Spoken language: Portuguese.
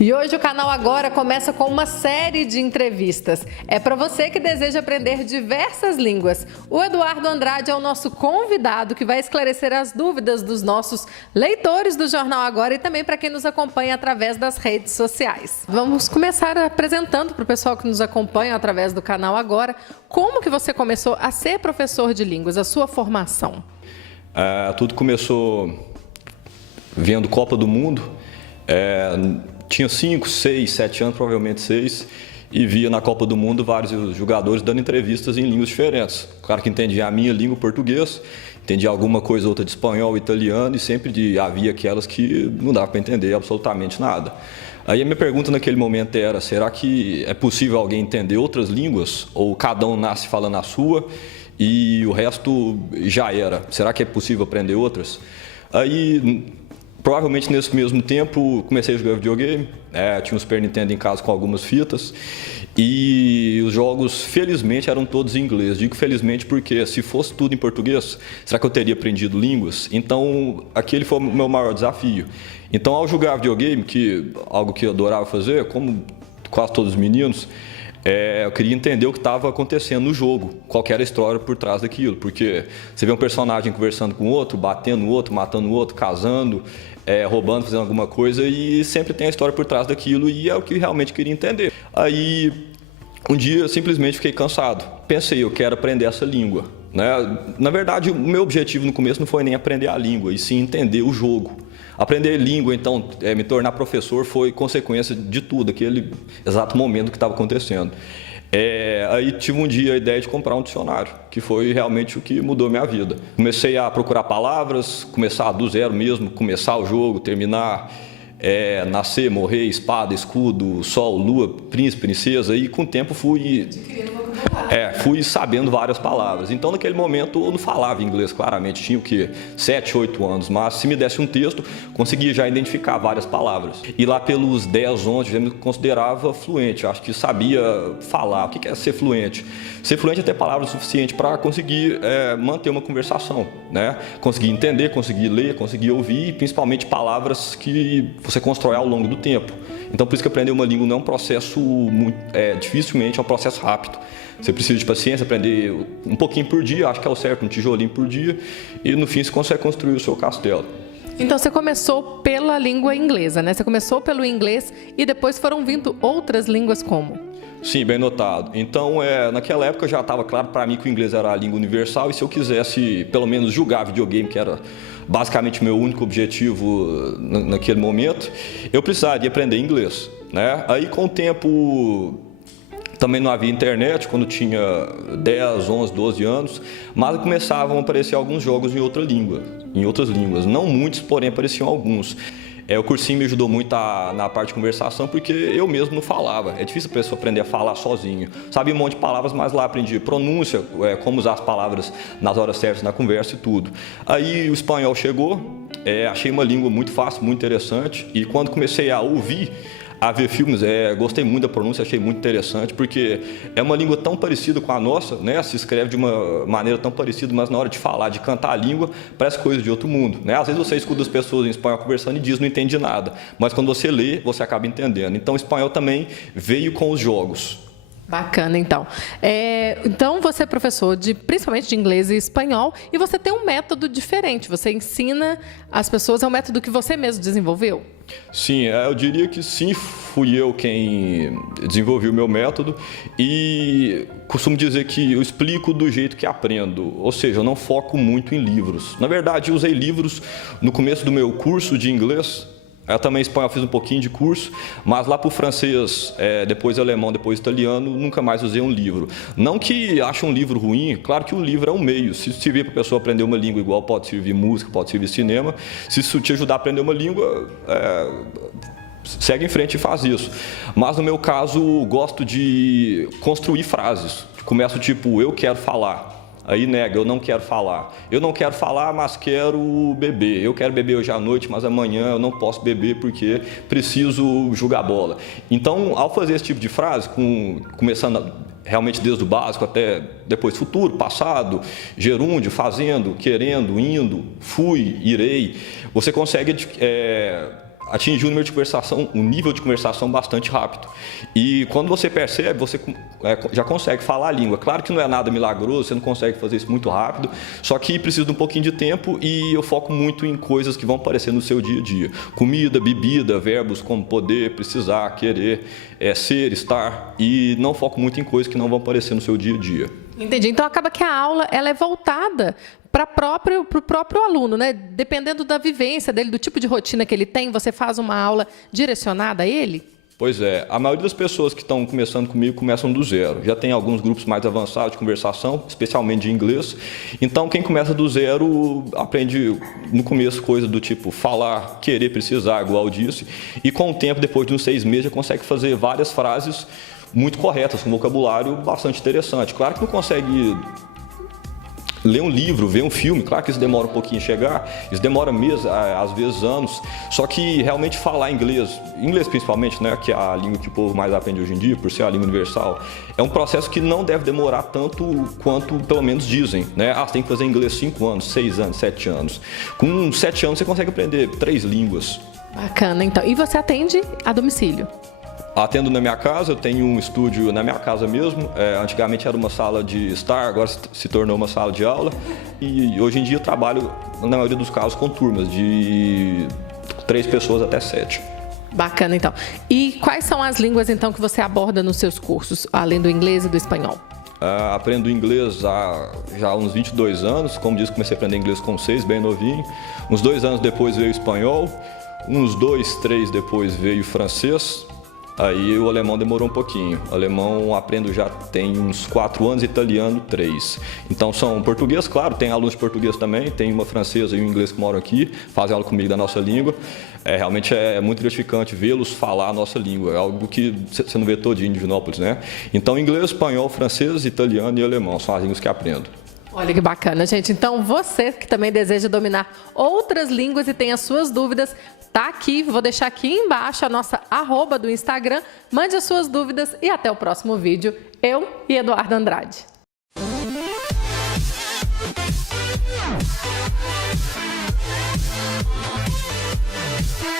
E hoje o canal Agora começa com uma série de entrevistas. É para você que deseja aprender diversas línguas. O Eduardo Andrade é o nosso convidado que vai esclarecer as dúvidas dos nossos leitores do Jornal Agora e também para quem nos acompanha através das redes sociais. Vamos começar apresentando para o pessoal que nos acompanha através do canal Agora como que você começou a ser professor de línguas, a sua formação. Tudo começou vendo Copa do Mundo. Tinha 5, 6, 7 anos, provavelmente 6, e via na Copa do Mundo vários jogadores dando entrevistas em línguas diferentes. Claro que entendia a minha língua, português, entendia alguma coisa outra de espanhol, italiano, e sempre havia aquelas que não dava para entender absolutamente nada. Aí a minha pergunta naquele momento era, será que é possível alguém entender outras línguas? Ou cada um nasce falando a sua e o resto já era? Será que é possível aprender outras? Aí, provavelmente nesse mesmo tempo, comecei a jogar videogame. Tinha um Super Nintendo em casa com algumas fitas. E os jogos, felizmente, eram todos em inglês. Digo felizmente porque se fosse tudo em português, será que eu teria aprendido línguas? Então, aquele foi o meu maior desafio. Então, ao jogar videogame, algo que eu adorava fazer, como quase todos os meninos, eu queria entender o que estava acontecendo no jogo, qual que era a história por trás daquilo, porque você vê um personagem conversando com o outro, batendo o outro, matando o outro, casando, roubando, fazendo alguma coisa, e sempre tem a história por trás daquilo, e é o que realmente queria entender. Aí, um dia, eu simplesmente fiquei cansado. Pensei, eu quero aprender essa língua, né? Na verdade, o meu objetivo no começo não foi nem aprender a língua, e sim entender o jogo. Aprender língua, então, me tornar professor foi consequência de tudo, aquele exato momento que estava acontecendo. Aí tive um dia a ideia de comprar um dicionário, que foi realmente o que mudou minha vida. Comecei a procurar palavras, começar do zero mesmo, começar o jogo, terminar, nascer, morrer, espada, escudo, sol, lua, príncipe, princesa, e com o tempo fui sabendo várias palavras. Então, naquele momento, eu não falava inglês claramente, tinha o quê? 7, 8 anos, mas se me desse um texto, conseguia já identificar várias palavras. E lá pelos 10, 11, já me considerava fluente, acho que sabia falar. O que é ser fluente? Ser fluente é ter palavras suficientes para conseguir manter uma conversação, né? Conseguir entender, conseguir ler, conseguir ouvir, e principalmente palavras que você constrói ao longo do tempo. Então, por isso que aprender uma língua não é um processo dificilmente é um processo rápido. Você precisa de paciência, aprender um pouquinho por dia, acho que é o certo, um tijolinho por dia, e no fim você consegue construir o seu castelo. Então você começou pela língua inglesa, né? Você começou pelo inglês e depois foram vindo outras línguas como? Sim, bem notado. Então, naquela época já estava claro para mim que o inglês era a língua universal, e se eu quisesse pelo menos jogar videogame, que era basicamente o meu único objetivo naquele momento, eu precisaria aprender inglês, né? Aí com o tempo também não havia internet, quando tinha 10, 11, 12 anos, mas começavam a aparecer alguns jogos em outras línguas. Não muitos, porém apareciam alguns. O cursinho me ajudou muito na parte de conversação, porque eu mesmo não falava. É difícil a pessoa aprender a falar sozinho. Sabia um monte de palavras, mas lá aprendi pronúncia, como usar as palavras nas horas certas na conversa e tudo. Aí o espanhol chegou, achei uma língua muito fácil, muito interessante, e quando comecei a ouvir, a ver filmes, gostei muito da pronúncia, achei muito interessante, porque é uma língua tão parecida com a nossa, né? Se escreve de uma maneira tão parecida, mas na hora de falar, de cantar a língua, parece coisa de outro mundo, né? Às vezes você escuta as pessoas em espanhol conversando e diz não entende nada, mas quando você lê, você acaba entendendo. Então o espanhol também veio com os jogos. Bacana, então. Então, você é professor principalmente de inglês e espanhol, e você tem um método diferente. Você ensina as pessoas, é um método que você mesmo desenvolveu? Sim, eu diria que sim, fui eu quem desenvolvi o meu método, e costumo dizer que eu explico do jeito que aprendo, ou seja, eu não foco muito em livros. Na verdade, eu usei livros no começo do meu curso de inglês. Eu também espanhol fiz um pouquinho de curso, mas lá para o francês, depois alemão, depois italiano, nunca mais usei um livro. Não que ache um livro ruim, claro que um livro é um meio. Se servir para a pessoa aprender uma língua igual, pode servir música, pode servir cinema. Se isso te ajudar a aprender uma língua, segue em frente e faz isso. Mas no meu caso, gosto de construir frases. Começo tipo, eu quero falar. Aí nega, eu não quero falar. Eu não quero falar, mas quero beber. Eu quero beber hoje à noite, mas amanhã eu não posso beber porque preciso jogar bola. Então, ao fazer esse tipo de frase, começando realmente desde o básico até depois futuro, passado, gerúndio, fazendo, querendo, indo, fui, irei, você consegue atingir um nível de conversação bastante rápido. E quando você percebe, você já consegue falar a língua. Claro que não é nada milagroso, você não consegue fazer isso muito rápido, só que precisa de um pouquinho de tempo e eu foco muito em coisas que vão aparecer no seu dia a dia. Comida, bebida, verbos como poder, precisar, querer, ser, estar, e não foco muito em coisas que não vão aparecer no seu dia a dia. Entendi. Então acaba que a aula ela é voltada para o próprio aluno, né? Dependendo da vivência dele, do tipo de rotina que ele tem, você faz uma aula direcionada a ele? Pois é, a maioria das pessoas que estão começando comigo começam do zero. Já tem alguns grupos mais avançados de conversação, especialmente de inglês. Então, quem começa do zero aprende no começo coisa do tipo falar, querer, precisar, igual eu disse. E com o tempo, depois de uns 6 meses, já consegue fazer várias frases muito corretas, com um vocabulário bastante interessante. Claro que não consegue ler um livro, ver um filme, claro que isso demora um pouquinho a chegar, isso demora meses, às vezes anos, só que realmente falar inglês principalmente, né, que é a língua que o povo mais aprende hoje em dia, por ser a língua universal, é um processo que não deve demorar tanto quanto pelo menos dizem, né? Você tem que fazer inglês 5 anos, 6 anos, 7 anos. Com 7 anos você consegue aprender 3 línguas. Bacana, então. E você atende a domicílio? Atendo na minha casa, eu tenho um estúdio na minha casa mesmo. Antigamente era uma sala de estar, agora se tornou uma sala de aula. E hoje em dia eu trabalho, na maioria dos casos, com turmas de 3 pessoas até 7. Bacana, então. E quais são as línguas, então, que você aborda nos seus cursos, além do inglês e do espanhol? Aprendo inglês há já uns 22 anos. Como disse, comecei a aprender inglês com 6, bem novinho. Uns 2 anos depois veio o espanhol. Uns 2, 3 depois veio o francês. Aí o alemão demorou um pouquinho. O alemão aprendo já tem uns 4 anos, italiano 3. Então são português, claro, tem alunos de português também, tem uma francesa e um inglês que moram aqui, fazem aula comigo da nossa língua. Realmente é muito gratificante vê-los falar a nossa língua, é algo que você não vê todinho em Divinópolis, né? Então inglês, espanhol, francês, italiano e alemão são as línguas que aprendo. Olha que bacana, gente. Então, você que também deseja dominar outras línguas e tem as suas dúvidas, tá aqui, vou deixar aqui embaixo a nossa @ do Instagram. Mande as suas dúvidas e até o próximo vídeo. Eu e Eduardo Andrade. Yeah.